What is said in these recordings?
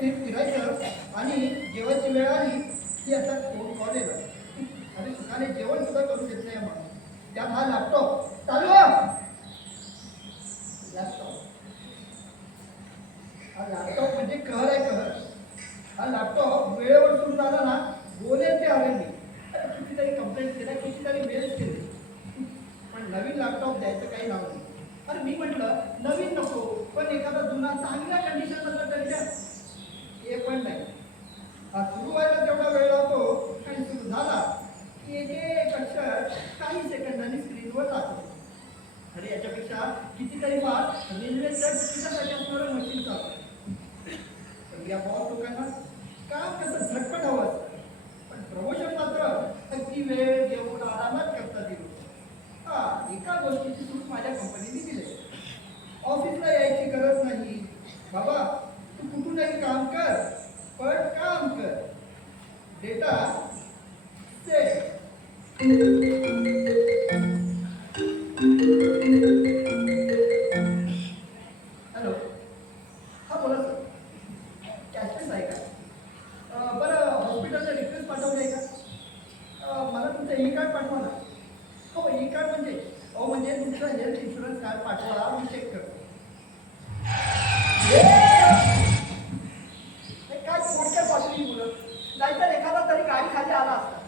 फिरायचं आणि जेवायची वेळ आली की आता फोन कॉल येणार आणि सुखाने जेवण सुद्धा करू देत नाही आम्हाला. त्यात हा लॅपटॉप चालू लॅपटॉप हा लॅपटॉप म्हणजे कहर आहे कहर. हा लॅपटॉप वेळेवर सुरू झाला ना बोलेल ते हवे मी. अरे कितीतरी कंप्लेंट केल्या कितीतरी मेल्स केले पण नवीन लॅपटॉप द्यायचं काही नाव नाही. अरे मी म्हटलं नवीन नको पण एखादा जुना चांगल्या कंडिशन असला तरी द्या. हे पण नाही. हा सुरू व्हायला तेवढा वेळ लागतो आणि सुरू झाला की एक एक अक्षर काही सेकंदांनी स्क्रीनवर लागतो. अरे याच्यापेक्षा कितीतरी फार रेल्वेच्या तिकिटासाठी असणारं मशीन चालतं. पण या बॉस लोकांना काम कसं झटपट हवं असतं पण प्रमोशन मात्र अगदी वेळ घेऊन आरामात करतात येईल. हा एका गोष्टीची सूट माझ्या कंपनीने दिली. ऑफिसला यायची गरज नाही बाबा, तू कुठूनही काम कर पण काम कर. Data set. हॅलो, हा बोला सर. कॅशलेस आहे का? बरं हॉस्पिटलचा रिक्वेस्ट पाठवली आहे का? मला तुमचं ई कार्ड पाठवा ना. हो ई कार्ड म्हणजे तुमचं हेल्थ इन्शुरन्स कार्ड पाठवा मी चेक करतो. काय थोडक्यात वाचली मुलं, नाहीतर एखादा तरी गाडी खाली आला असता.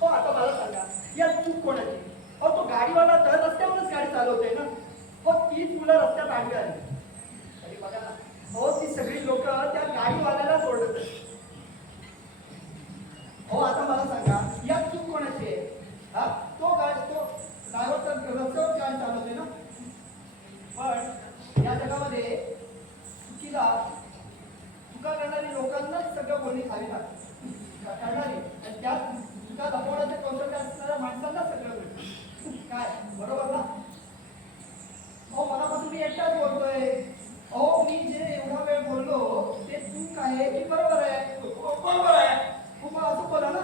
हो आता मला सांगा या चूक कोणाची? हो तो गाडीवाला तर रस्त्यावरच गाडी चालवतोय ना. हो तीच मुलं रस्त्यात आडवी आली तरी बघा ना. हो ती सगळी लोक त्या गाडीवाल्यालाच ओरडत. हो आता मला सांगा या चूक कोणाची आहे? हा तो ड्रायव्हर तर रस्त्यावर गाडी चालवतोय ना. पण या जगामध्ये चुका करणारी लोकांनाच सगळं बोलणी खाली करणारी आणि त्यात चुका लपवण्याचे कौशल्य असणाऱ्या माणसांना सगळं मिळतं. काय बरोबर ना? हो मनापासून मी एकटाच बोलतोय. अहो मी जे एवढा वेळ बोललो ते चूक आहे की बरोबर आहे? बरोबर आहे. हो मग असं बोला ना.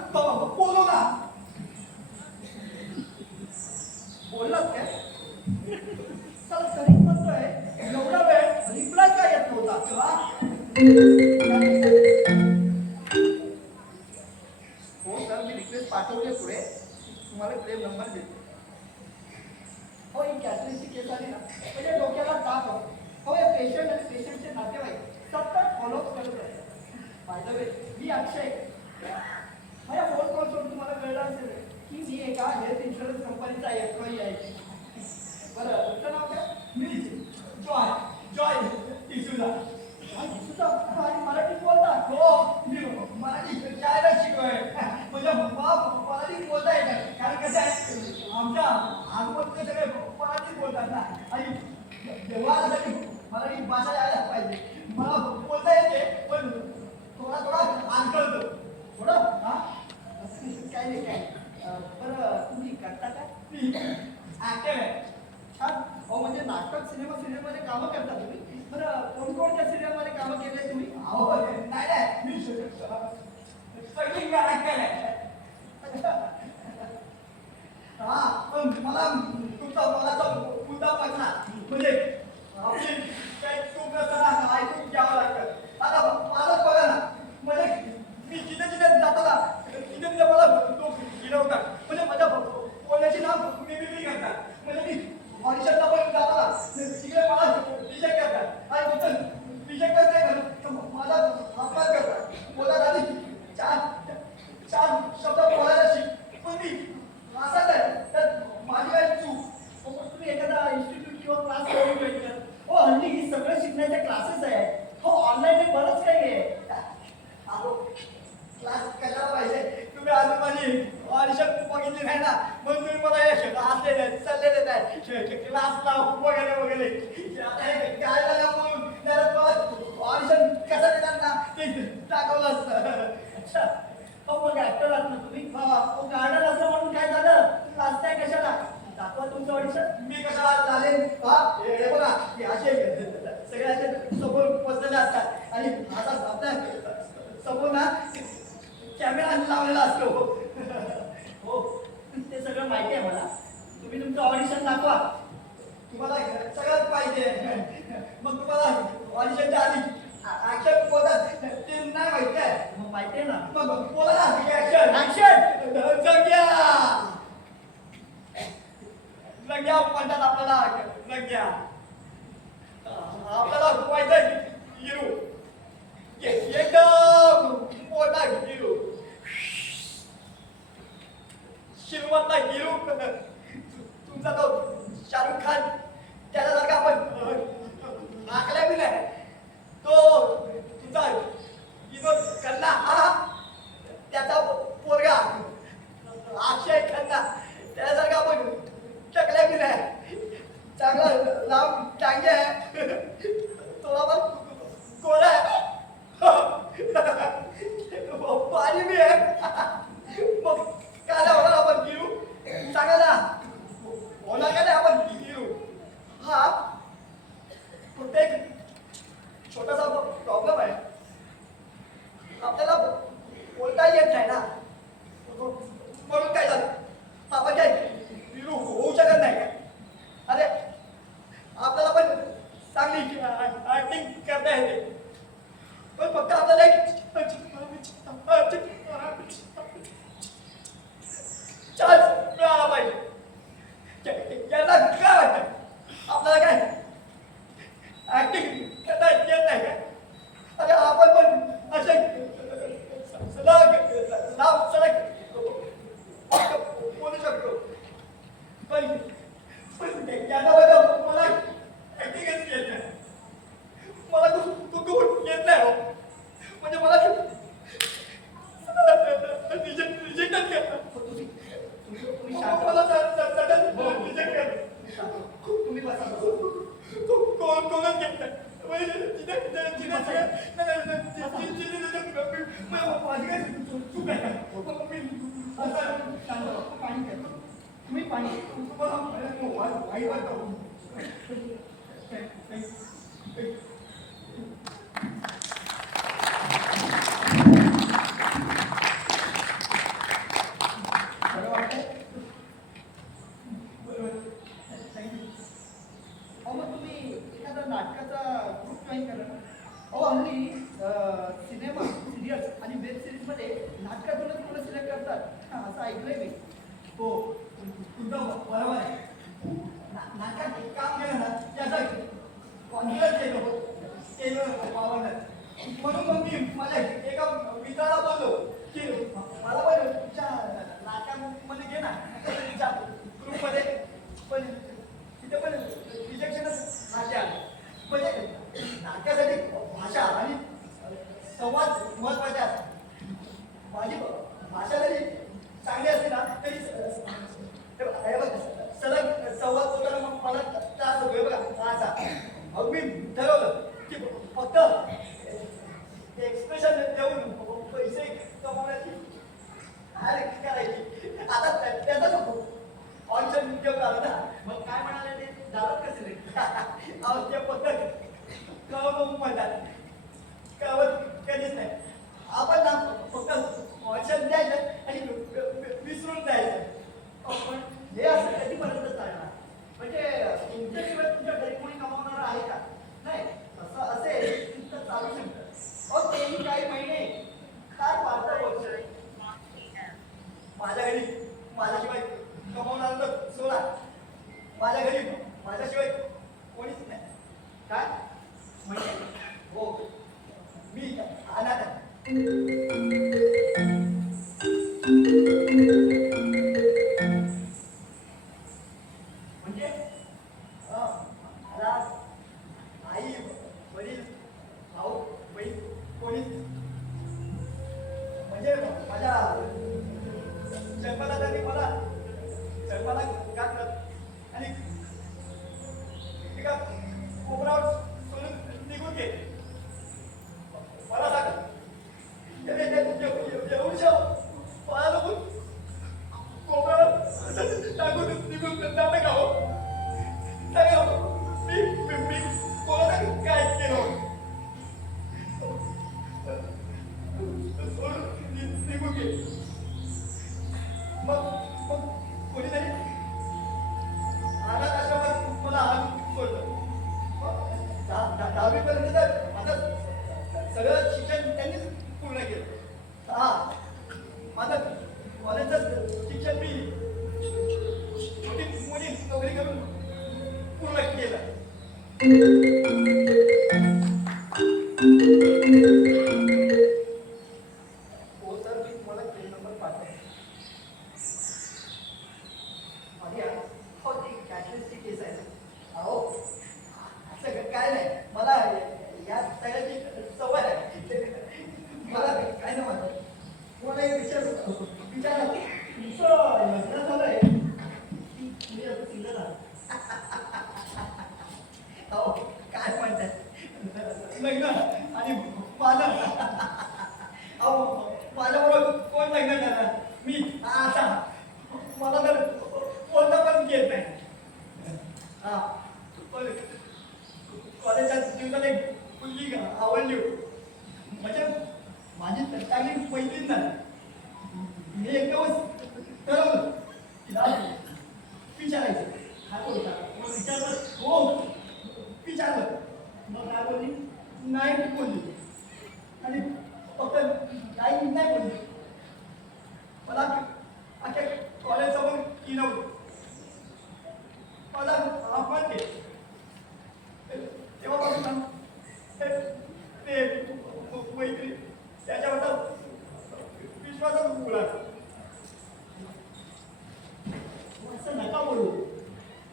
बोलू ना. बोललात काय? चला तरी म्हणतोय एवढा वेळ रिप्लाय काय येत नव्हता? हो सर मी रिक्वेस्ट पाठवते पुढे. तुम्हाला क्लेम नंबर देतो. हो ही कॅशलेसची केस आली ना म्हणजे डोक्याला ताप होतो. हो या पेशंट आणि पेशंटचे नातेवाईक सतत फॉलोअप करत आहेत. बाय द वे मी अक्षय. माझ्या फोन कॉल सोडून तुम्हाला कळलं असेल की मी एका हेल्थ इन्शुरन्स कंपनीचा एम्प्लॉई आहे. बरं तुमचं नाव काय? मी जॉय जॉय डिसूजा. डिसूजा आणि मराठीत बोलतात? हो मी मराठी शाळेला शिकलोय. म्हणजे मराठीत बोलता येतं कारण कसं आहे आमच्या आजूबाजूचे सगळे मराठीत बोलतात ना आणि व्यवहारासाठी मराठी भाषा यायला पाहिजे. मला बोलता येते पण थोडा थोडा अडकळतो थोडं. हा काय नाही काय. बरं तुम्ही करता का? ऍक्टर आहे. छान. हो म्हणजे नाटक सिनेमामध्ये कामं करता तुम्ही. बरं कोणकोणत्या सिनेमामध्ये कामं केले तुम्ही? हो नाही मी सगळी ऍक्टर आहे. हा पण मला तुमचा मनाचा मुद्दा पडला म्हणजे आपली काही चूक नसताना ऐकून घ्यावं लागतं. आता माझंच बघा ना म्हणजे मी जिथे जिथे जातो ना तिथे तिथे मला लोक गिरवतात म्हणजे माझ्या बोलण्याची नाव मिमिक्री करतात. म्हणजे मी ऑडिशनला पण जातो ना तिकडे मला रिजेक्ट करतात आणि तुमचं रिजेक्ट करताय माझा अपमान करतात. बोला आधी चार चार शब्द बोलायला शिक पण मी असंच आहे तर माझी काय चूक. तुम्ही एखादा इन्स्टिट्यूट किंवा क्लास लावून भेटतात. हो हल्ली ही सगळं शिकण्याचे क्लासेस आहेत. हो ऑनलाईन बरंच काही आहे. क्लास कशाला पाहिजे? तुम्ही अजून माझी ऑडिशन बघितली नाही ना म्हणून तुम्ही मला हे असलेले सल्ले देत आहे क्लास लाव वगैरे वगैरे. काय झालं म्हणून ऑडिशन कसं देतात ना ते दाखवलं असतं. अच्छा हो मग ऍक्टर आहात ना तुम्ही. गार्डन असं म्हणून काय झालं लाजताय कशाला? दाखवा तुमचं ऑडिशन. मी कशाला चालेल? हे बघा हे असे सगळे असे समोर बसलेले असतात आणि असा आपल्या समोर ना कॅमेरा लावलेला असतो. हो ते सगळं माहिती आहे मला. तुम्ही तुमचं ऑडिशन दाखवा. तुम्हाला सगळंच पाहिजे मग तुम्हाला ऑडिशनच्या आधी ऍक्शन बोलतात ना. मग बोला ना ऍक्शन ऍक्शन. जग्या जग्या म्हणतात आपल्याला जग्या आपल्याला व्हायचंय हिरो एकदम मोठा हिरो श्रीमंत हिरो तुमचा तो शाहरुख खान त्याच्यासारखा आपण आखल्या बी नाही तो तुमचा विनोद खन्ना हा त्याचा पोरगा अक्षय खन्ना त्याच्यासारखा आपण टकल्या बी नाही चांगला लांब टांगे आहे थोडा पण गोरा आहे पाणी बी आहे मग काय होणार आपण हिरू सांगा ना होणार का नाही आपण हिरू हा फक्त एक छोटासा प्रॉब्लेम आहे आपल्याला बोलता येत नाही ना म्हणून काय झालं आपण काय हिरू होऊ शकत नाही काय अरे आपल्याला पण चांगली ऍक्टिंग करता येते पण फक्त आपल्याला एक चान्स मिळाला पाहिजे याला काय वाटतं आपल्याला काय ऍक्टिंग करता येत नाही काय अरे आपण पण असे सलग लांब सलग बोलू शकतो पण याच्याबद्दल मला ऍक्टिंगच येत नाही मला तू येत नाही हो म्हणजे मला रिजेक्टच करतात तुम्ही बसा कोणच घेत नाही तुम्ही पाणी नाटकाचा ग्रुप जॉईन करा ना. अहो हल्ली सिनेमा सिरियल्स आणि वेब सिरीजमध्ये नाटकातूनच मुलं सिलेक्ट करतात असं ऐकलंय मी. हो तुमचं बरोबर आहे नाटकात काम केलं ना त्याचं कॉन्फिडन्स येतो पावलं म्हणून मग मी माझ्या एका मित्राला बोललो की मला पण तुमच्या नाटकामध्ये घे ना तुमच्या ग्रुपमध्ये पण तिथे पण रिजेक्शनच नाट्य आलं म्हणजे नाट्यासाठी भाषा आणि संवाद महत्वाचे असतात माझी भाषा जरी चांगली असते ना तरी सलग संवाद होताना मग मला त्रास होतोय बघा असा मग मी ठरवलं की फक्त एक्सप्रेशन देऊन पैसे कमवण्याची करायची आता त्याचाच ऑडिशन घेऊन आलं ना. मग काय म्हणाले ते जातात का सिलेक्ट? अहो ते पद्धत कळवून म्हणतात कळवत कधीच नाही आपण ना फक्त ऑडिशन द्यायचं आणि विसरून जायचं. पण हे असं कधीपर्यंत चालणार? म्हणजे तुमच्याशिवाय तुमच्या घरी कोणी कमावणार आहे का? नाही असं असेल तर चालू शकतं. अहो तेही काही महिने काय वाढतं वर्ष माझ्या घरी माझ्याशिवाय कमावणार तर सोडा माझ्या घरी माझ्याशिवाय कोणीच नाही. काय म्हणजे? हो मी अनाथ आहे. म्हणजे मला आई वडील भाऊ बहीण कोणीच म्हणजे माझ्या जन्माला त्यांनी मला जन्माला घातलं आणि एका कोपरावर सोडून निघून गेले. मला सांग एवढ्या मला नको कोपरावर टाकून निघून जातं का हो? मी कोणाला काय केलं सोडून निघून गेले. मग कोणीतरी अनाथ आश्रमात मला आणून सोडलं. 10वी पर्यंत तर माझं सगळं शिक्षण त्यांनीच पूर्ण केलं. हो सर, मी तुम्हाला क्लेम नंबर पाठवतो. आणि हो ती कॅशलेसची केस आहे. अहो असं काय नाही, मला या सगळ्याची सवय आहे. मला काय नाही वाटत. मला एक विचारा तुमचं लग्न झालंय की तुम्ही असं सिंगल आहात? अहो काय म्हणताय, लग्न आणि माझं अहो माझ्याबरोबर कोण लग्न करणार? मी आता मला तर बोलता पण येत नाही. हा पण कॉलेजच्या दिवसात एक मुलगी आवडली होती. म्हणजे माझी चांगली मैत्रीण झाली. मी एक दिवस ठरवलं तिला विचारायचं काय बोलता. मग विचारलं हो विचारलं. मग काय बोलली? नाही बोलली. आणि फक्त काही नाही बोलली. मला अख्ख्या कॉलेजसमोर किनवलं. मला अपमान केलं. तेव्हापासून ते मैत्री त्याच्यावरचा विश्वासच उघडला. असं नका बोलू.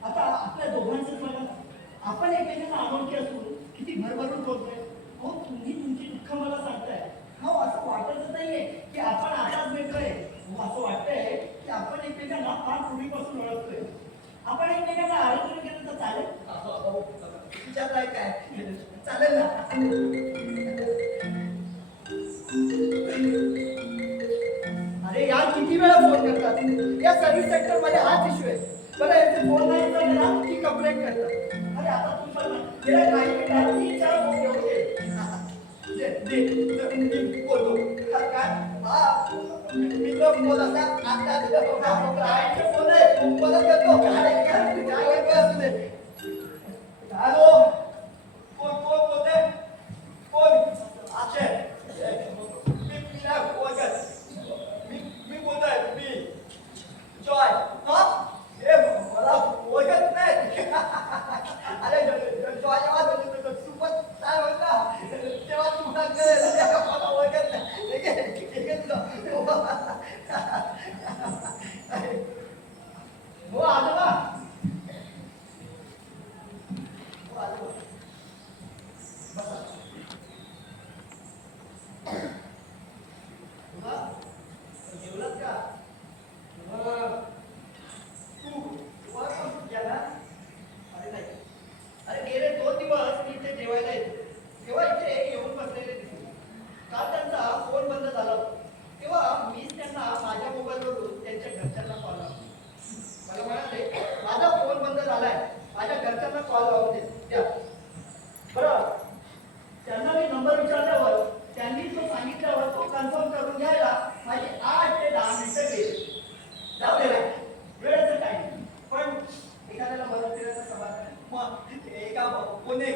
आता आपल्या दोघांचं बघा, आपण एकमेकांना अनोळखी असून किती भरभरून बोलतोय. हो तुम्ही तुमची दुःख मला सांगताय. हो असं वाटतच नाहीये की आपण आताच भेटतोय. हो असं वाटतंय की आपण एकमेकांना फार पूर्वीपासून ओळखतोय. आपण एकमेकांना आरोग्य केलं तर चालेल? विचारताय काय? चालेल ना. अरे यार किती वेळा फोन करतात. या सर्व्हिस सेक्टर मध्ये हाच इश्यू आहे. बरं यांचे फोन नाही उचलला की कंप्लेंट करतात. अरे आता तू पण गेल्या काही मिनिटात 3-4 फोन घेऊन मी बोलतो. काय मी तर बोल असा आता क्लायंटचे फोन आहे बोलत येतो. काय असू दे. हॅलो कोण कोण बोलते? कोण? अक्षय मी नाही बोलत. मी बोलतोय. मी जॉय. हा हे मला ओळखत नाही. अरे जॉय जेव्हा सुपर काय म्हणता तेव्हा तुम्हाला कळेल. मला ओळखत नाही. हो आजोबा. हो आजोबा बसा. तुला जेवलात का? तू वर्कपासून गेला? अरे नाही. अरे गेले 2 दिवस मी इथे जेवायला येतो तेव्हा इथे येऊन बसलेले दिसले. काल त्यांचा फोन बंद झाला होता. तेव्हा मीच त्यांना माझ्या मोबाईलवरून त्यांच्या घरच्यांना कॉल लावला. मला म्हणाले माझा फोन बंद झालाय, माझ्या घरच्यांना कॉल लावून द्या. बरं त्यांना मी नंबर विचारल्यावर त्यांनी तो सांगितल्यावर तो कन्फर्म करून घ्यायला माझी 8 ते 10 मिनिटं गेली. जाऊ दे रे, वेळेचं काही नाही. पण एखाद्याला मदत केल्याचं समाधान. मग एका कोणी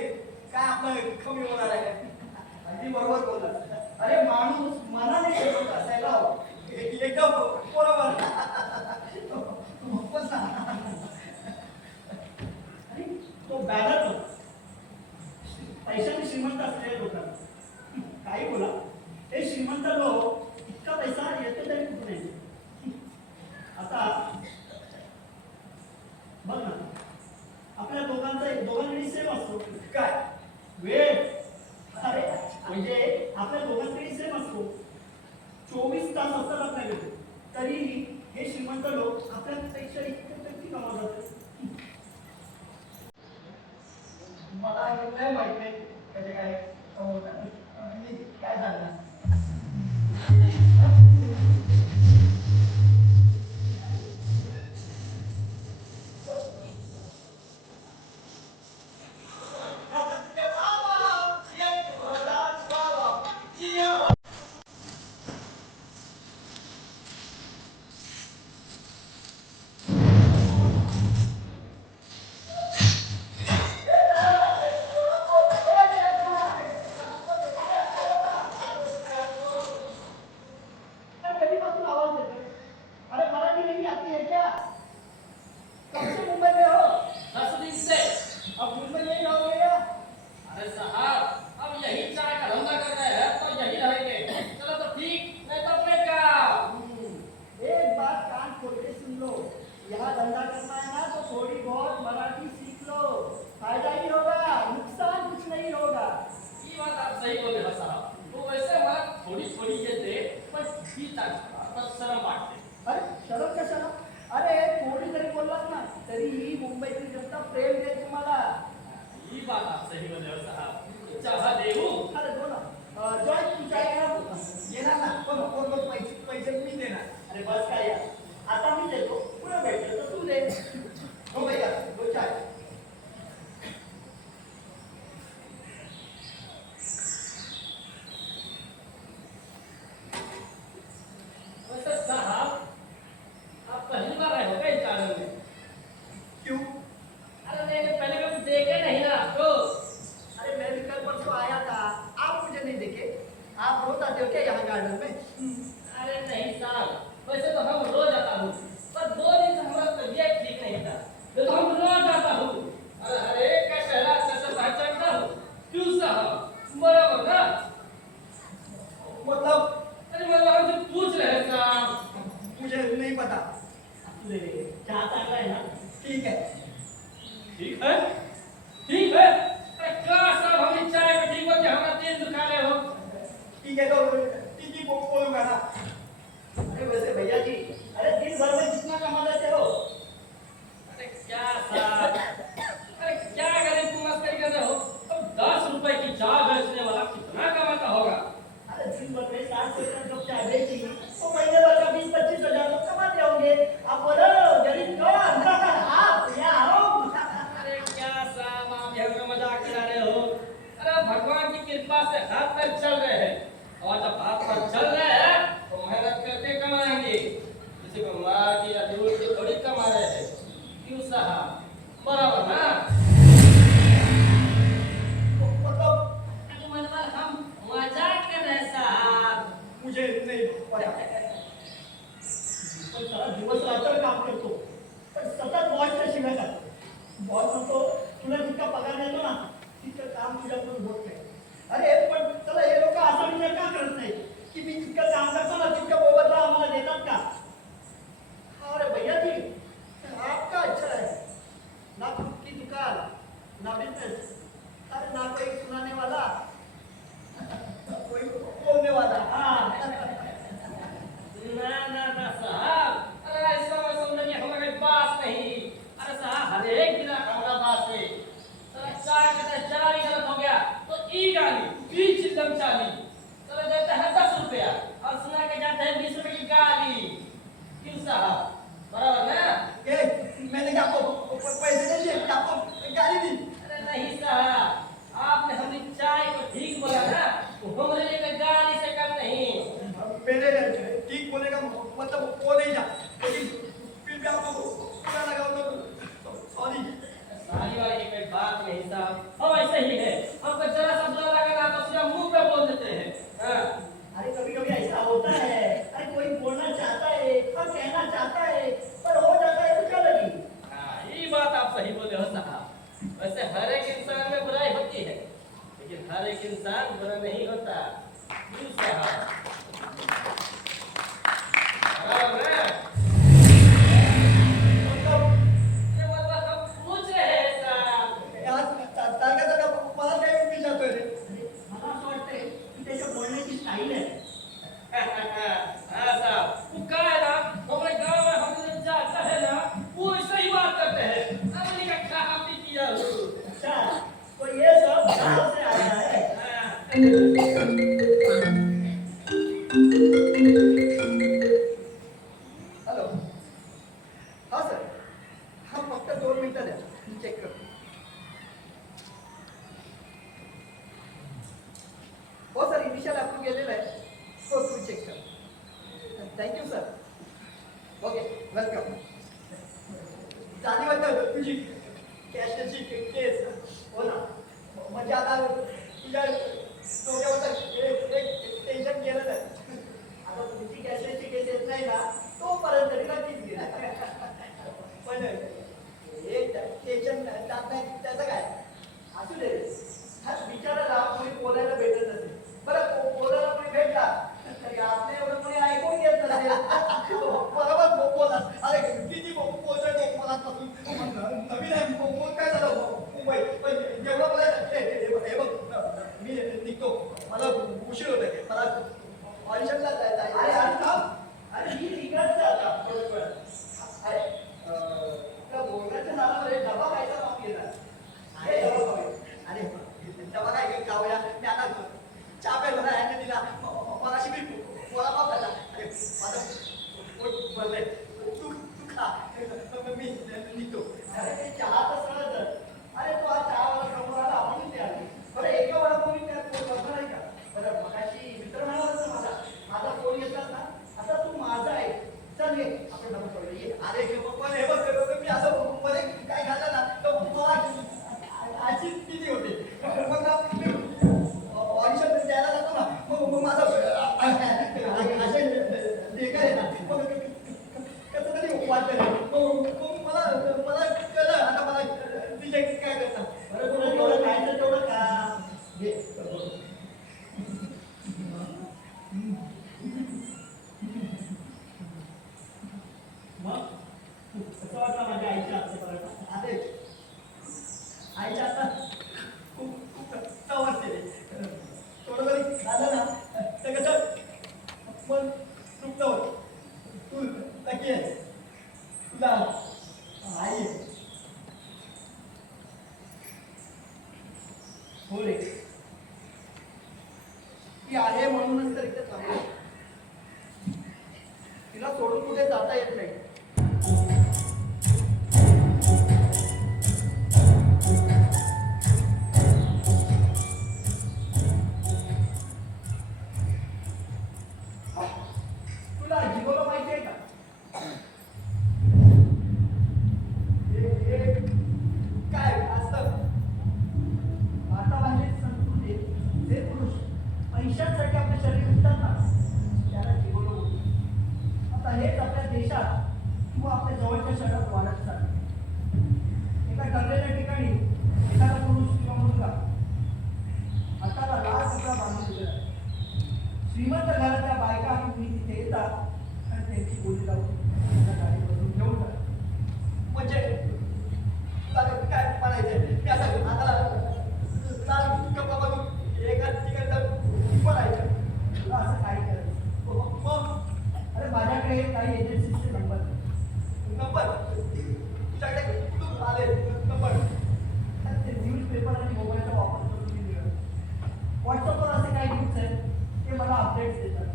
काय आपलं कमी होणार आहे? अगदी बरोबर बोलला. अरे माणूस मनाने श्रीमंत असायला हवं. एकदम बरोबर. बसा. अरे तो बॅनर तो पैशाने श्रीमंत असलेले लोकांना काही बोला. हे श्रीमंत लोक इतका पैसा येतो तरी कुठे नाही. आता बघ ना आपल्या दोघांकडे सेम असतो. काय वेळ. अरे म्हणजे आपल्या दोघांकडे सेम असतो. 24 तास असतात आपल्याकडे. तरीही हे श्रीमंत लोक आपल्यापेक्षा इतकी कमावतात. मला नाही माहित नाही कसे काय मी काय सांगणार. वैसे मला थोडी थोडी येते पण ही आता शरम वाटते. अरे शरम कशाला? अरे थोडी जरी बोललात ना तरी ही मुंबईची जनता प्रेम देईल तुम्हाला. ही बात आप सही बोले हो साहब. चहा देऊ? अरे दो ना. जॉय तू चाय घेणार होता? येणार ना पण पैसे पैसे मी देणार. अरे बस काय यार, आता मी देतो, पुढे भेटलं तर तू दे. हो भैया दो चाय. वैसे साहब आप पहली बार आए हो क्या इस गार्डन में? क्यों? अरे नहीं पहले कभी देखे नहीं ना आपको. अरे मैं भी कल परसों आया था, आप मुझे नहीं देखे? आप रोज आते हो क्या यहाँ गार्डन में? अरे नहीं साहब, वैसे तो हम रोज आता हूँ पर 2 दिन से हमारा तबीयत ठीक नहीं था तो हम रोज आता हूँ. अरे अरे क्या शहरा से पहचानता हूँ. क्यों साहब बराबर ना. मतलब अरे मतलब हमसे पूछ रहे हैं साहब. मुझे नहीं पता. ले चहा चांगला आहे ना? ठीक है. ठीक है ठीक है. अरे क्या साहब हमें चाय पे ठीक हो कि हमारा दिल दुखा रहे हो. ठीक है तो ठीक ही बोलूंगा ना. अरे वैसे भैया जी, अरे दिन भर में कितना कमा लेते हो? अरे क्या साहब, अरे क्या करें तुम मस्करी कर रहे हो. अब 10 रुपए की चाय बेचने वाला कितना कमाता होगा. अरे दिन भर में 7 कप चाय बेची तो महीने भर का 20-25 हजार तो कमाते होंगे. आप बोलो गरीब कौन? आप या हम? अरे क्या साहब आप ये हमें मजाक उड़ा रहे हो. अरे भगवान की कृपा से हाथ पैर चल रहे हैं और जब हाथ पैर चल रहे हैं तो मेहनत करके कमाएंगे. किसी को मार के या लूट के थोड़ी कमा रहे हैं. क्यों साहब बराबर ना. मतलब अरे मतलब हम मजाक कर रहे हैं साहब. मुझे नहीं पता. पण सारा दिवस रात्र काम करतो पण सतत बॉसच्या शिव्या खातो. बॉस म्हणतो तुला जितका पगार देतो ना तितकं काम तुझ्याकडून होत नाही. अरे पण चला हे लोक असा विचार का करत नाही की मी जितकं काम करतो ना तितकं मोबदला आम्हाला देतात का? अरे भैया जी, आपका अच्छा है ना, खुद की दुकान ना बिजनेस, अरे ना कोई सुनाने वाला, कोई बोलने वाला. हाँ ना साहब. अरे ऐसा वैसा नहीं हमारा कोई बात नहीं. अरे साहब हर एक दिन हमारा बात है. अरे चार का 4 ही गलत हो गया तो ई गाली 20 चिल्लम चाली. चलो देते हैं 10 रुपया और सुना के जाते हैं 20 रुपए की गाली. क्यों साहब बराबर ना. मैंने क्या आपको पैसे नहीं दिए, आपको गाली दी. अरे नहीं साहब आपने हमारी चाय को ठीक बोला ना तो हमारे लिए कोई गाली से कम नहीं. मेरे ठीक बोलने का मतलब वो नहीं था, लेकिन फिर भी आपको बुरा लगा तो सॉरी. सारी वाली की कोई बात नहीं साहब. हम ऐसे ही है. हमको जरा सा बुरा लगा ना तो सीधा मुंह पे बोल देते हैं. हाँ. अरे कभी कभी ऐसा होता है. अरे कोई बोलना चाहता है और कहना चाहता है पर हो जाता है तो क्या लगी. हाँ, ये बात आप सही बोले हो साहब. वैसे हर एक इंसान में बुराई होती है लेकिन हर एक इंसान बुरा नहीं होता. क्यों साहब बराबर है. मतलब ये मतलब हम पूछ रहे हैं साहब. आज तारखा मला काय विचारतोय रे. मला असं वाटतंय की त्याच्या बोलण्याची स्टाईल आहे. हाँ साहब वो क्या है ना हमारे गांव में हम लोग जाता है ना वो ऐसे ही बात करते हैं. हमने का खा पी किया हो. अच्छा तो ये सब गांव से आया है. हाँ. हॅलो. हा सर, हा फक्त 2 मिनिटं द्या, मी चेक करतो. हो सर, इनिशियल अप्रूव्ह केलेलं आहे. हो तुम्ही चेक करा. Thank you sir. Okay welcome. झाली वाटतं तुझी कॅशची केस. हो ना. म्हणजे आता तुझ्या डोक्यावर एक टेन्शन गेलं नाही. आता तुमची कॅशची केस येत नाही ना तोपर्यंत तरी नक्कीच घेणार. पण हे टेन्शन जात नाही त्याचं काय. असू दे. हा बिचाराला कोणी बोलायला भेटत नसेल. बरं बोलायला कोणी भेटला तरी आपल्या एवढं कोणी ऐकून घेत नसेल. बरोबर बोला. अरे किती बोलतोय मनापासून. नवीन आहे काय झालं मुंबई पण जेवढं बोलायचं हे बघ होतं मला ऑडिशनला जायचं आहे. अरे अरे थांब. अरे मी तिकडचं आता बरोबर. अरे त्या बोलण्याच्या नावावर डबा खायचा काम केला. अरे डबा खाऊ. अरे तेव्हा काय खाऊया मी आता चहा प्यायला ह्याने दिला मगाशी मी वडापाव खाल्ला. अरे माझं पोट भरलंय तू तू खा मग मी निघतो. अरे ते चहा तर सरळ. अरे तो हा चहावाला समोर आला आपण ते आली. बरं एका वडापावी त्यात पोट भरलं नाही का? बरं मगाशी मित्र म्हणाला होता माझा माझा फोन येतात ना आता तू माझा आहे. चल ये आपण डबा खाऊया ये. अरे पण हे बघ मी असं मध्ये काय खाल्लं ना तर मला आजी किती होते मग ना मी ऑडिशन द्यायला जातो ना मग माझं असे बेकार आहे ना मग कसं तरी वाटतं मग मला कळलं आता मला रिजेक्ट काय करतात. बरं तुला जेवढं खायचं तेवढं खा. घे. मग कसं वाटलं माझ्या आईच्या हातचं पराठा. अरे आईच्या हातात खूप खूप चव असते. थोडं जरी झालं ना तर कसं मन तृप्त होतं. तू नक्की आहे तुला आई आहे. हो रे ती आहे म्हणूनच तर इथे थांबलो. तिला सोडून कुठे जाता येत नाही. तुला जिगोला माहिती आहे का? हे काय असतं. आता म्हणजे संस्कृतीत जे पुरुष पैशांसाठी आपले शरीर विकतात ना त्याला जिगोलो बोलतात. आता हेच आपल्या देशात किंवा आपल्या जवळच्या शहरात वाढत चालले. एका ठरलेल्या ठिकाणी एखादा पुरुष किंवा मुलगा हाताला लाल कपडा बांधून दिलेला आहे. श्रीमंत घराच्या बायका आणि मुली तिथे येतात आणि त्यांची बोली लावून त्यांना गाडीवरून घेऊन जातात. म्हणजे तुला काय म्हणायचंय मी असं हाताला लाल कपडा बांधून एका ठिकाणी जाऊन म्हणायचं. तुला असं काय करायचं? मग अरे माझ्याकडे काही एजन्सीचे नंबर आहेत. नंबर तुझ्याकडे कुठून आले नंबर. ते न्यूजपेपर आणि मोबाईलचा वापर करून मी मिळवतो. व्हॉट्सअपवर असे काही ग्रुप्स आहेत ते मला अपडेट्स देतात.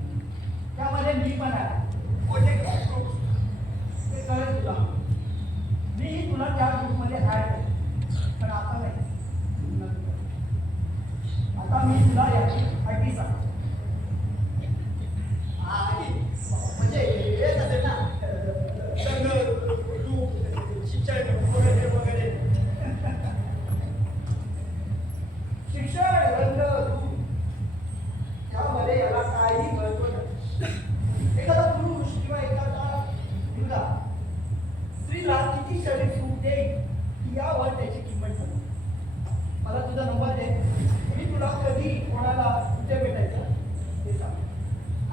त्यामध्ये मी पण आहे. कोणते ग्रुप. ते कळेल तुला. मीही तुला त्या ग्रुपमध्ये ॲड आहे. पण आता नाही. नंतर. आता मी तुला याची अटी सांगतो. आणि म्हणजे हेच असेल ना संघ ग्रुप शिक्षण वगैरे वगैरे. शिक्षण रंग रूप त्यामध्ये याला काही महत्व नाही. एखादा पुरुष किंवा एखादा मुलगा स्त्रीला किती शरीर सुख देईल यावर त्याची किंमत ठरते. मला तुझा नंबर दे. मी तुला कधी कोणाला कुठे भेटायचं ते सांग.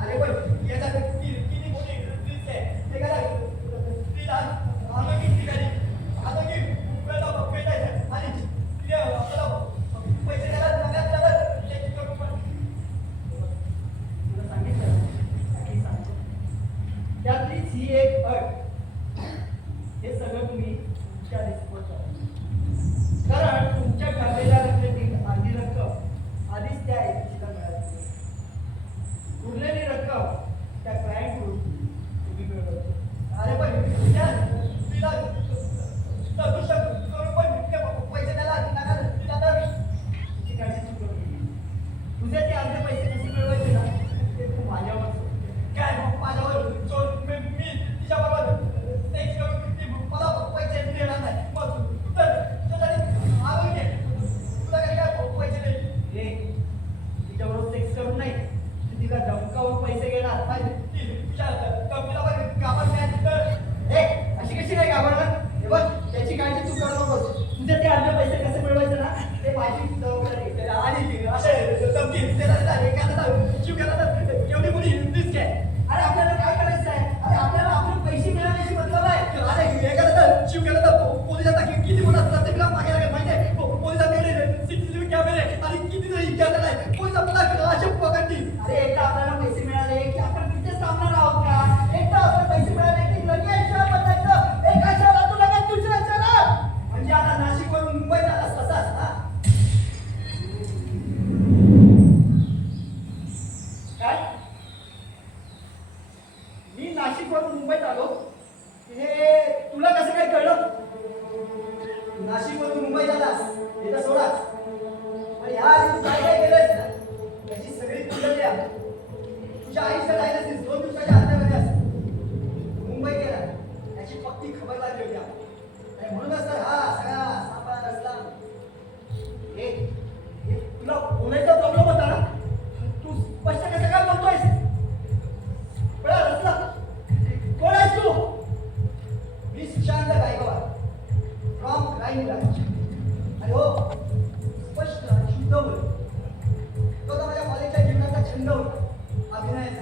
अरे पण याचा किती मोठी रिस्क आहे ते काय स्त्रीला अनोखी ठिकाणी अनोखी भेटायचं आणि तिथे आपल्याला पैसे द्यायला लागत त्याची कमी पण. तुला सांगितलं की सांगतो. त्यातलीच ही एक अट. हे सगळं तुम्ही तुमच्या रिस्कवर करा. कारण तुमच्या ठरलेल्या रकमेतील अर्धी रक्कम आधीच त्या एजन्सीला मिळाली. उरलेली रक्कम त्या क्लायंटकडून तुम्ही मिळवतो. अरे पण त्या तिला संतुष्ट करून पण पैसे द्यायला नका तिला तर. तुझी काळजी तू करू नये. तुझे ते अर्धे पैसे कसे मिळवायचे ना ते तू माझ्यावर सोड. काय माझ्यावर चोर मी तिच्याबरोबर सेक्स करून ती मला पैसे देणार नाही. मग तर तुझ्यासाठी आलो घे तुला काय पैसे नाही. ए, तिच्याबरोबर सेक्स करून नाही तू तिला धमकावून पैसे घेणार पाहिजे. तुझ्या कंपनीला पण कामात नाही तर ए, अशी कशी नाही घाबरणार? हे बघ त्याची काळजी तू करू नकोस. तुझे ते अर्धे पैसे कसे मिळवायचे ना ते माझी जबाबदारी आहे. आणि असे धमकी देणार एखादा जीव गेला तर एवढी मोठी रिस्क आहे. अरे आपल्याला काय करायचं आहे? अरे आपल्याला आपले पैसे मिळवण्याची मतलब आहे. अरे एखादा जीव गेला तर पोलिसांना किती मोठा प्रत्येकाला मागे लागेल माहिती आहे. पोलिसांकडे CCTV कॅमेरे आणि किती कॅमेरा आहे. पोलीस आपल्याला अशा पकडतील काय? मी नाशिकवरून मुंबईत आलो. हे तुला कसं काय कळलं? नाशिकवरून मुंबईत आलास हे तर सोडाच, पण ह्या आधी तू काय काय केलंयस ना त्याची सगळी तुझ्या द्या. तुझ्या आईचं डायलिसिस 2 दिवसाच्या अंतरामध्ये असतं. मुंबई गेला याची पक्की खबर लागली होती आम्हाला. आणि म्हणूनच तर हा सगळा सापळा रचला. हे तुला बोलायचा प्रॉब्लेम होता ना? तू स्पष्ट कसं काय बोलतोयस? बळा रचना, कोण आहेस तू? मी Sushant Gaikwad from crime branch. आणि हो स्पष्ट आणि शुद्ध बोल. तो तर माझ्या कॉलेजच्या जीवनाचा छंद होता अभिनयाचा.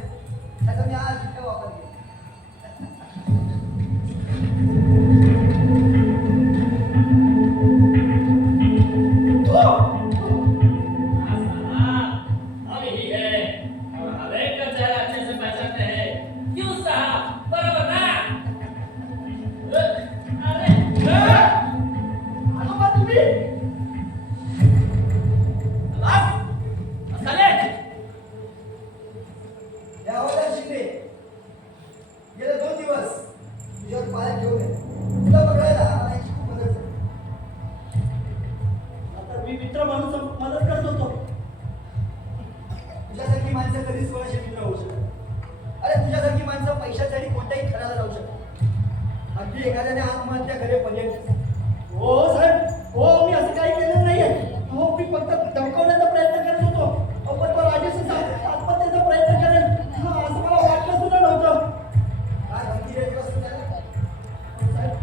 त्याचा मी आज इथे वापर केला. हम ही है और हर एक का चेहरा अच्छे से पहचानते हैं। क्यों साहब? बराबर ना? अरे आलो का तुम्ही? बस चले। यावला शिंदे गेले 2 दिवस तुझ्यावर पाया घेऊन आहे. तुला बघायला मला याची खूप मदत झाली. आता मी मित्र म्हणून मदत करत होतो. तुझ्यासारखी माणसं कधीच कोणाशी मित्र होऊ शकत. अरे तुझ्यासारखी माणसं पैशासाठी कोणत्याही थराला जाऊ शकतात. अगदी एखाद्याने आत्महत्या करे पर्यंत. हो साहेब, हो मी असं काही केलं नाहीये. हो मी फक्त धमकवण्याचा प्रयत्न करत होतो. अहो, पण तो राजेश आत्महत्येचा प्रयत्न करेल असं मला वाटलं सुद्धा नव्हतं. काय धमकी देत बसतो त्याला? साहेब,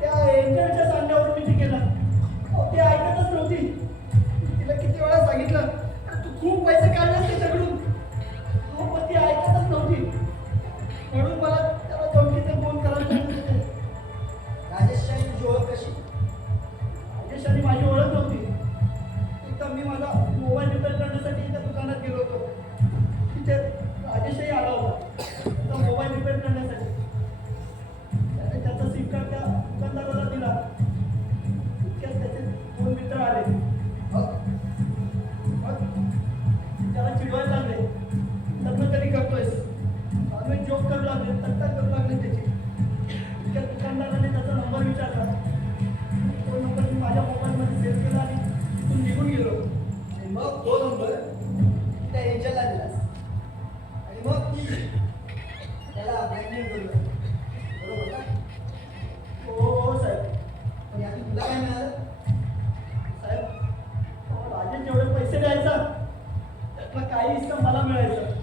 त्या एजंटच्या सांगण्यावरून मी ते केलं. अहो, ते ऐकतच नव्हती. तिला किती वेळा सांगितलं, "अरे, तू खूप पैसे काढलेस त्याच्याकडून." हो, पण ती ऐकतच नव्हती. म्हणून मला त्याला धमकीचे फोन करायला सांगितले होते. राजेशची आणि तुझी ओळख कशी? राजेश आणि माझी ओळख नव्हती. एकदा मी माझा मोबाईल रिपेअर करण्यासाठी त्या दुकानात गेलो होतो. तिथे राजेशही आला होता त्याचा मोबाईल रिपेअर करण्यासाठी. त्याने त्याचा सिम कार्ड त्या दुकानदाराला दिला. इतक्यात त्याचे 2 मित्र आले. मग मग त्याला चिडवायला लागले. लग्न कधी करतोयस? आम्ही जोक करू लागले, तक्ता करू लागले त्याची. इतक्यात दुकानदाराने त्याचा नंबर विचारला. तो नंबर मी माझ्या मोबाईलमध्ये सेव्ह केला आणि तिथून निघून गेलो. आणि मग तो नंबर त्या एजंटला दिलास. आणि मग ती त्याला ब्लॅकमेल करू लागली. बरोबर ना? हो साहेब. पण यातून तुला काय मिळालं? साहेब, अहो, राजेश जेवढे पैसे द्यायचा त्यातला काही हिस्सा मला मिळायचा.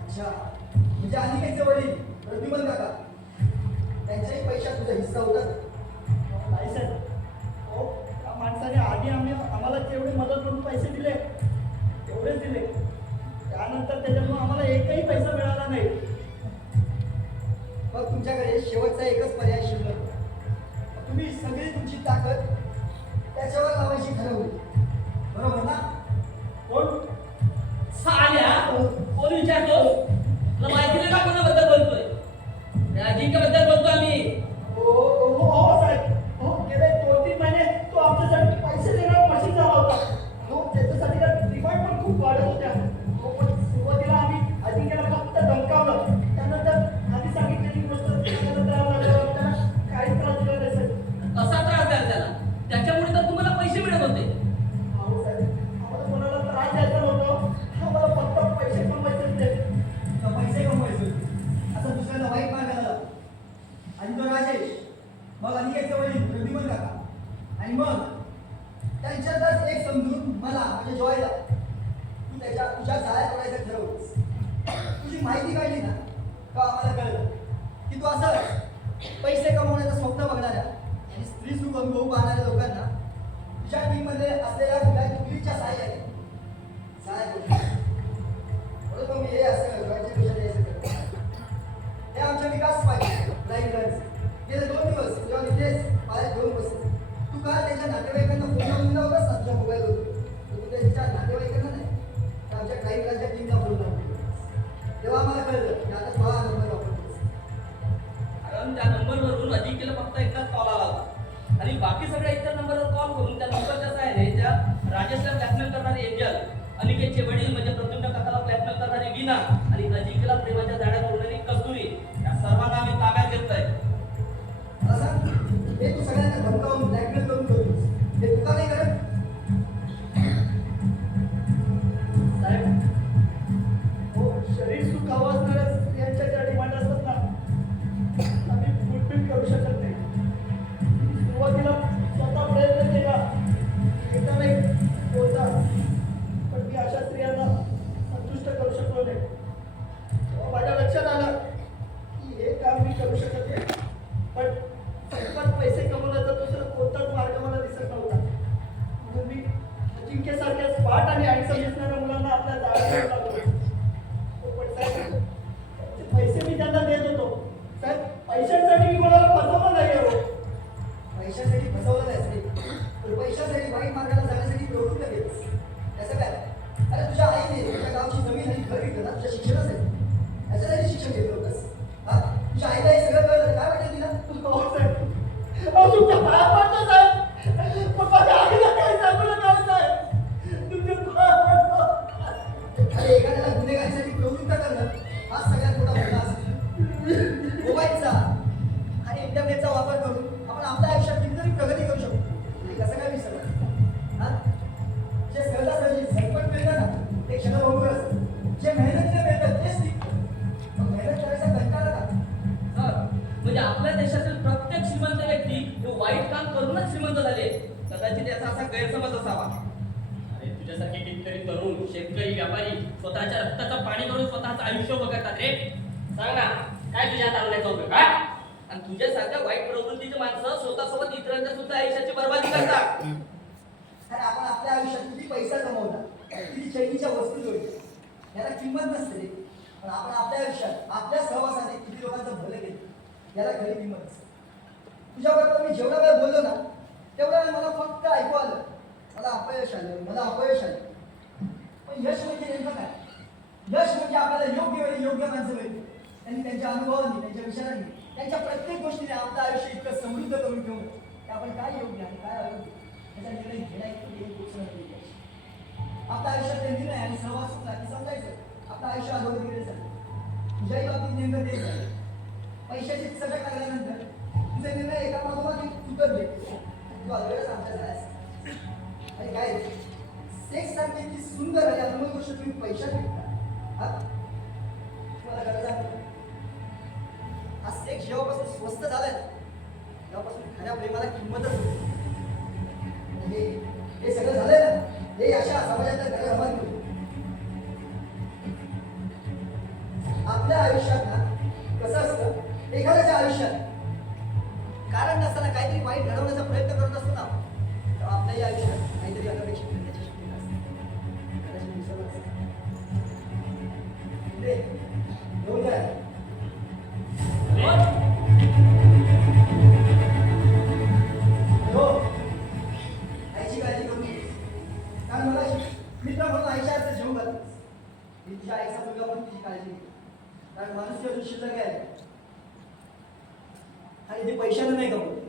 अच्छा, म्हणजे अनिकेतचे वडील प्रद्युमन काका त्यांच्याही पैशात तुझा हिस्सा होता का? नाही साहेब. हो, त्या माणसाने आधी आम्हाला जेवढे मदत म्हणून पैसे दिले तेवढेच दिले. त्यानंतर त्याच्यामुळे आम्हाला एकही पैसा मिळाला नाही. मग तुमच्याकडे शेवटचा एकच पर्याय शिल्लक होता. तुम्ही सगळी तुमची ताकद त्याच्यावर लावायची ठरवली. बरोबर ना? कोण? साल्या कोण विचारतो? तुला माहिती नाही का कोणाबद्दल बोलतोय? त्या अजिंक्यबद्दल बोलतो आम्ही. हो साहेब. हो, गेले 2-3 महिने तो आमच्यासाठी पैसे देण्यावर मशीन झाला होता. हो, त्याच्यासाठी डिमांड पण खूप वाढत होत्या. हो, पण सुरुवातीला आम्ही अजिंक्यला फक्त धमकावलं. त्यानंतर आधी सांगितलेली गोष्ट त्यानंतर त्याला काहीच त्रास दिला नाही साहेब. कसा त्रास द्याल त्याला? त्याच्यामुळे तर तुम्हाला पैसे मिळत होते. हो साहेब, आम्हाला कोणाला त्रास द्यायचा नव्हतं. आम्हाला फक्त पैसे कमवायचे होते. तर पैसे कमवायचे होते. असं दुसऱ्याला वाईट मार्गाला लावलं. आणि तो राजेश, मग अनिकेतचे वडील प्रद्युमन काका, आणि मग त्यांच्यातच एक समजून मला म्हणजे जॉयला तू तुझ्या जाळ्यात ओढायचं ठरवलंस. तुझी माहिती काढली ना का आम्हाला कळलं की तू असं पैसे कमवण्याचं स्वप्न बघणाऱ्या आणि स्त्री सुख अनुभव पाहणाऱ्या लोकांना तुझ्या टीममध्ये असलेल्या कुठल्या तुकडीच्या सहाय्याने सहाय्य करू. म्हणून मग मी हे असं जॉयच्या पेक्षा द्यायचं करतो. हे आमचे विकास पाहिजे लाईव्ह गेले 2 दिवस जेव्हा इथेच पायात घेऊन बसले. तू काल त्याच्या नातेवाईकांना फोन लावून दिला होतास ना तुझ्या मोबाईलवर. तू त्याच्या नातेवाईकांना नाही तर आमच्या क्राईम ब्रांचच्या टीमला फोन लावून दिला. तेव्हा आम्हाला कळलं की आता तो हा नंबर वापरतोस. कारण त्या नंबरवरून अजिंक्यला फक्त एकदाच कॉल आला होता आणि बाकी सगळ्या इतर नंबरवर कॉल करून त्या नंबरच्या सहाय्याने त्या राजेशला ब्लॅकमेल करणारे एजंट अनिकेतचे वडील म्हणजे प्रद्युम्न काकाला ब्लॅकमेल मीना आणि अजिंक्यला प्रेमाच्या जाळ्यात ओढणारी कस्तुरी या सर्वांना आम्ही ताब्यात घेतलंय. मला सांग, हे तू सगळ्यांना धमकावून ब्लॅकमेल करून करतोस, हे तू का नाही करत? साहेब, हो शरीर सुख हवं असणाऱ्या स्त्रियांच्या ज्या डिमांड असतात ना, आम्ही फुलफिल करू शकत नाही. सुरुवातीला स्वतः प्रयत्न केला, एकदा नाही होता, पण मी अशा स्त्रियांना संतुष्ट करू शकलो नाही. तेव्हा माझ्या लक्षात आलं की हे काम मी करू शकत नाही, पण सरकार पैसे कमवण्याचा दुसरा कोणताच मार्ग मला दिसत नव्हता. म्हणून मी अजिंक्यसारख्या स्मार्ट आणि हँडसम दिसणाऱ्या मुलांना आपल्या जाळ्यात लागलो. पण साहेब, ते पैसे मी त्यांना देत होतो. साहेब, पैशांसाठी मी कोणाला फसवलं नाही हो. पैशासाठी फसवलं नाहीस रे, तर पैशासाठी वाईट मार्गाला जाण्यासाठी प्रवृत्त केलंस. त्याचं काय? अरे तुझ्या आईने तुझ्या गावची जमीन आणि घर विकलं ना तुझ्या शिक्षणासाठी. त्याच्यासाठी शिक्षण घेतलं होतंस. हा, तुझ्या आईला हे सगळं कळलं, काय वाटेल तिला? हो साहेब, अहो तुमच्या पाया पडतो साहेब, पण माझ्या आईला काय सांगू नका हो साहेब, तुमच्या पाया पडतो. अरे एखाद्याला गुन्हेगारीसाठी प्रवृत्त करणं हा सगळ्यात मोठा गुन्हा असतो. मोबाईलचा आणि इंटरनेटचा वापर करून आपण आपल्या आयुष्यात कितीतरी प्रगती करू शकतो. हे कसं काय विसरलं? हा, जे सहजासहजी झटपट मिळतं ना ते क्षणभंगुर असतं. जे मेहनतीने मिळतं तेच टिकतं. मग मेहनत करायचा कंटाळा का? सर, म्हणजे आपल्या देशातील प्रत्येक श्रीमंत व्यक्ती हे वाईट काम करूनच श्रीमंत झाले. कदाचित याचा असा गैरसमज असावा. अरे तुझ्यासारखे कितीतरी तरुण शेतकरी व्यापारी स्वतःच्या रक्ताचं पाणी करून स्वतःचं आयुष्य बघतात रे. सांग ना, काय तुझ्या चालण्याचा उपयोग का? आणि तुझ्यासारख्या वाईट प्रवृत्तीची माणसं स्वतःसोबत इतरांच्या सुद्धा आयुष्याची बर्बादी करतात. कारण आपण आपल्या आयुष्यात किती पैसा कमवला, किती चैनीच्या वस्तू जोडल्या, याला किंमत नसते रे. पण आपण आपल्या आयुष्यात आपल्या सहवासाने किती लोकांचं भलं केलं याला खरी किंमत असते. तुझ्याबरोबर मी जेवढा वेळ बोललो ना तेवढा वेळ मला फक्त ऐकू आलं, मला अपयश आलं, मला अपयश आलं. पण यश म्हणजे नेमकं काय? यश म्हणजे आपल्याला योग्य वेळी योग्य माणसं मिळते. त्यांनी त्यांच्या अनुभवांनी, त्यांच्या विचारांनी, त्यांच्या प्रत्येक गोष्टीने आपलं आयुष्य इतकं समृद्ध करून ठेवलं की आपण काय योग्य आणि काय अयोग्य याचा निर्णय घेण्याइतकी गोष्ट नव्हती. आपल्या आयुष्यातले निर्णय आणि सहवास सुद्धा की समजायचं आपलं आयुष्य अगोदर गेले झालं. तुझ्याही बाबतीत नेमकं तेच झालं. पैशाची चटक लागल्यानंतर तुझे निर्णय एका मागोमाग एक चुकत घेतले. तू अगोदरच आमच्या झालास. आणि काय सेक्स सारखी इतकी सुंदर आणि अनमोल गोष्ट तुम्ही पैशात विकता. हा, तुम्हाला गरज आहे. हा सेक्स जेव्हापासून स्वस्त झालाय तेव्हापासून खऱ्या प्रेमाला किंमतच होती. हे सगळं झालंय ना, हे अशा समाजातल्या घराघरात आपल्या आयुष्यात ना कसं असतं, एखाद्याच्या आयुष्यात कारण नसताना काहीतरी वाईट घडवण्याचा प्रयत्न करत असतो ना, तेव्हा आपल्याही आयुष्यात काहीतरी अनपेक्षित घडण्याची शक्यता असते. कदाचित विसरलं असेल. घेऊन जाय. हो, आईची काळजी करू नकोस. कारण मला मित्र म्हणून आईच्या हातचं जेवू घालतोस. मी तुझ्या आईचा मुलगा म्हणून तुझी काळजी घेतो. कारण माणूस अजून शिल्लक आहे आणि ते पैशाने नाही कमवत.